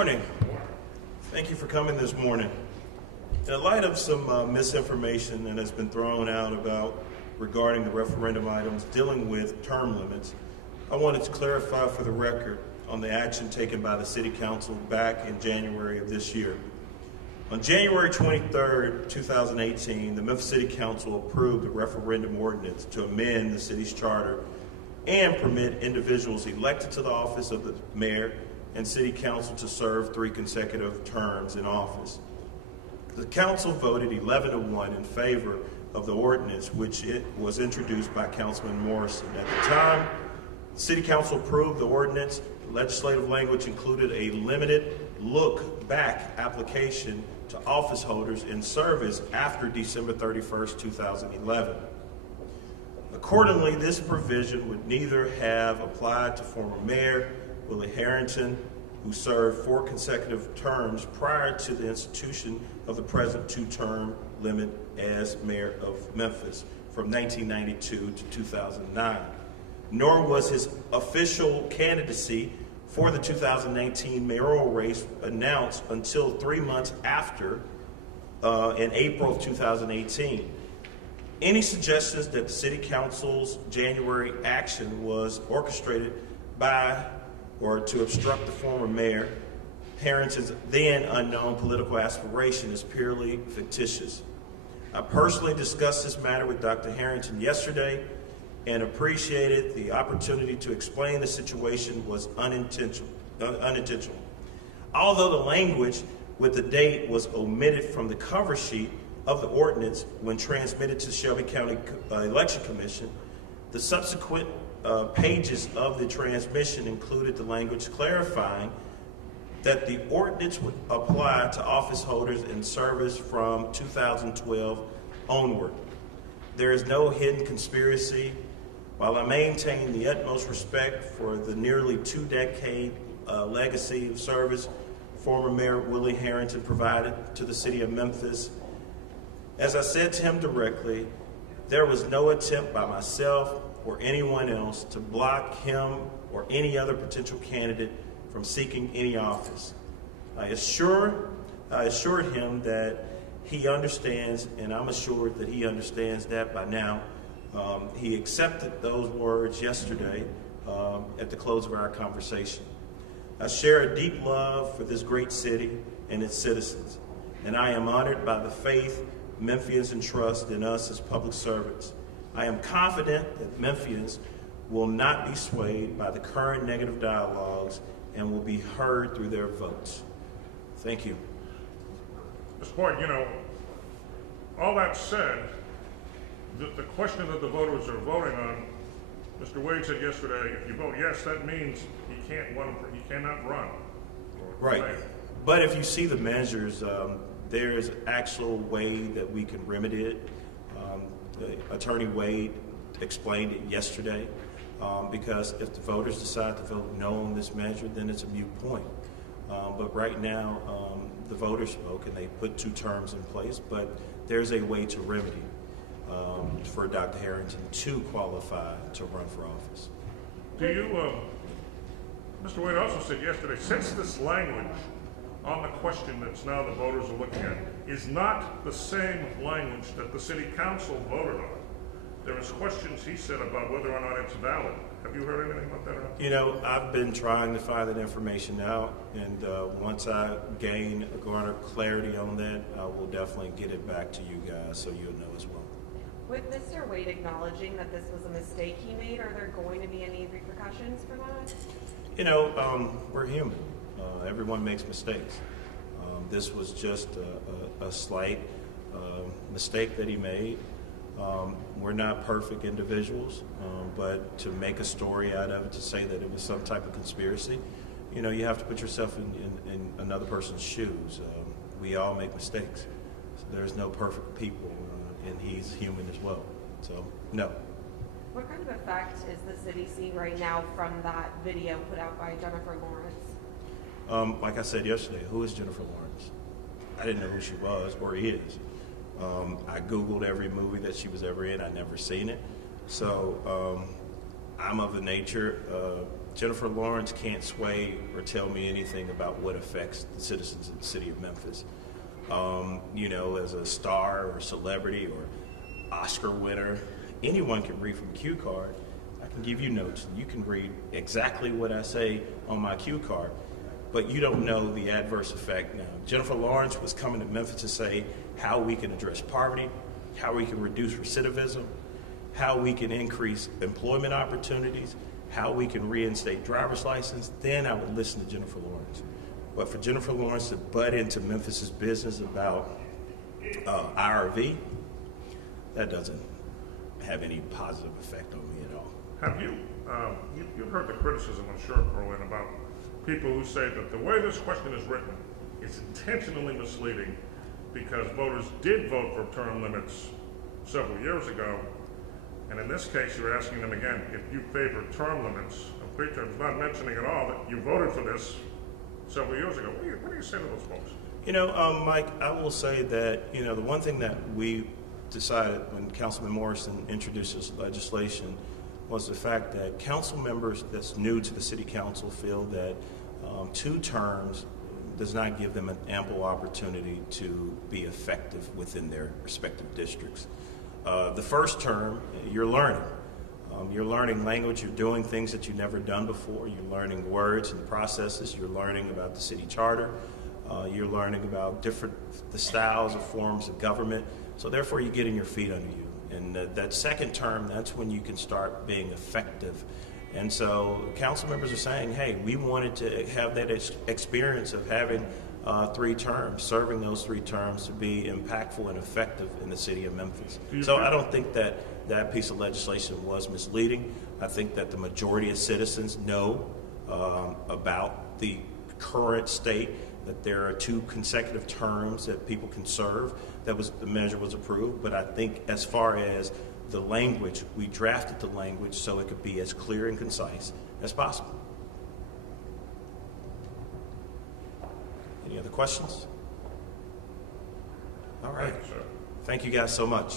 Morning. Thank you for coming this morning. In light of some misinformation that has been thrown out regarding the referendum items dealing with term limits, I wanted to clarify for the record on the action taken by the City Council back in January of this year. On January 23rd, 2018, the Memphis City Council approved a referendum ordinance to amend the city's charter and permit individuals elected to the office of the mayor and city council to serve 3 consecutive terms in office. The council voted 11-1 in favor of the ordinance, which it was introduced by Councilman Morrison. At the time the city council approved the ordinance, the legislative language included a limited look-back application to office holders in service after December 31st, 2011. Accordingly, this provision would neither have applied to former Mayor Willie Harrington, who served 4 consecutive terms prior to the institution of the present 2-term limit as mayor of Memphis from 1992 to 2009, nor was his official candidacy for the 2019 mayoral race announced until 3 months after, in April of 2018. Any suggestions that the City Council's January action was orchestrated by or to obstruct the former mayor Harrington's then unknown political aspiration is purely fictitious. I personally discussed this matter with Dr. Harrington yesterday and appreciated the opportunity to explain the situation was unintentional. Although the language with the date was omitted from the cover sheet of the ordinance when transmitted to Shelby County Election Commission, the subsequent pages of the transmission included the language clarifying that the ordinance would apply to office holders in service from 2012 onward. There is no hidden conspiracy. While I maintain the utmost respect for the nearly 2-decade legacy of service former Mayor Willie Harrington provided to the city of Memphis, as I said to him directly, there was no attempt by myself or anyone else to block him or any other potential candidate from seeking any office. I assured him that he understands, and I'm assured that he understands that by now. He accepted those words yesterday at the close of our conversation. I share a deep love for this great city and its citizens, and I am honored by the faith Memphians entrust in us as public servants. I am confident that Memphians will not be swayed by the current negative dialogues and will be heard through their votes. Thank you. Mr. Boyd, all that said, the question that the voters are voting on, Mr. Wade said yesterday, if you vote yes, that means he cannot run. Right. But if you see the measures, there is an actual way that we can remedy it. Attorney Wade explained it yesterday, because if the voters decide to vote no on this measure, then it's a moot point. But right now, the voters spoke and they put 2 terms in place, but there's a way to remedy for Dr. Harrington to qualify to run for office. Do you, Mr. Wade also said yesterday, since this language on the question that's now the voters are looking at is not the same language that the City Council voted on, there is questions, he said, about whether or not it's valid. Have you heard anything about that? I've been trying to find that information out, and once I garner clarity on that, I will definitely get it back to you guys so you'll know as well. With Mr. Wade acknowledging that this was a mistake he made, are there going to be any repercussions for that? We're human. Everyone makes mistakes. This was just a slight mistake that he made. We're not perfect individuals, but to make a story out of it, to say that it was some type of conspiracy, you have to put yourself in another person's shoes. We all make mistakes. So there's no perfect people, and he's human as well. So, no. What kind of effect is the city seeing right now from that video put out by Jennifer Lawrence? Like I said yesterday, who is Jennifer Lawrence? I didn't know who she was or is. I Googled every movie that she was ever in. I'd never seen it. So I'm of the nature Jennifer Lawrence can't sway or tell me anything about what affects the citizens of the city of Memphis. As a star or celebrity or Oscar winner, anyone can read from a cue card. I can give you notes. You can read exactly what I say on my cue card, but you don't know the adverse effect. Now, Jennifer Lawrence was coming to Memphis to say how we can address poverty, how we can reduce recidivism, how we can increase employment opportunities, how we can reinstate driver's license. Then I would listen to Jennifer Lawrence. But for Jennifer Lawrence to butt into Memphis's business about IRV, that doesn't have any positive effect on me at all. Have you, you've heard the criticism, I'm sure, Corlin, about people who say that the way this question is written is intentionally misleading because voters did vote for term limits several years ago, and in this case you're asking them again if you favor term limits of 3 terms, not mentioning at all that you voted for this several years ago. What do you say to those folks? Mike, I will say that, the one thing that we decided when Councilman Morrison introduced this legislation was the fact that council members that's new to the city council feel that 2 terms does not give them an ample opportunity to be effective within their respective districts. The first term, you're learning. You're learning language, you're doing things that you've never done before, you're learning words and processes, you're learning about the city charter, you're learning about the styles of forms of government, so therefore you're getting your feet under you. And that second term, that's when you can start being effective. And so council members are saying, hey, we wanted to have that experience of having 3 terms, serving those 3 terms to be impactful and effective in the city of Memphis. So I don't think that piece of legislation was misleading. I think that the majority of citizens know about the current state, that there are 2 consecutive terms that people can serve. The measure was approved, but I think as far as the language, we drafted the language so it could be as clear and concise as possible. Any other questions? All right. Thank you, sir. Thank you guys so much.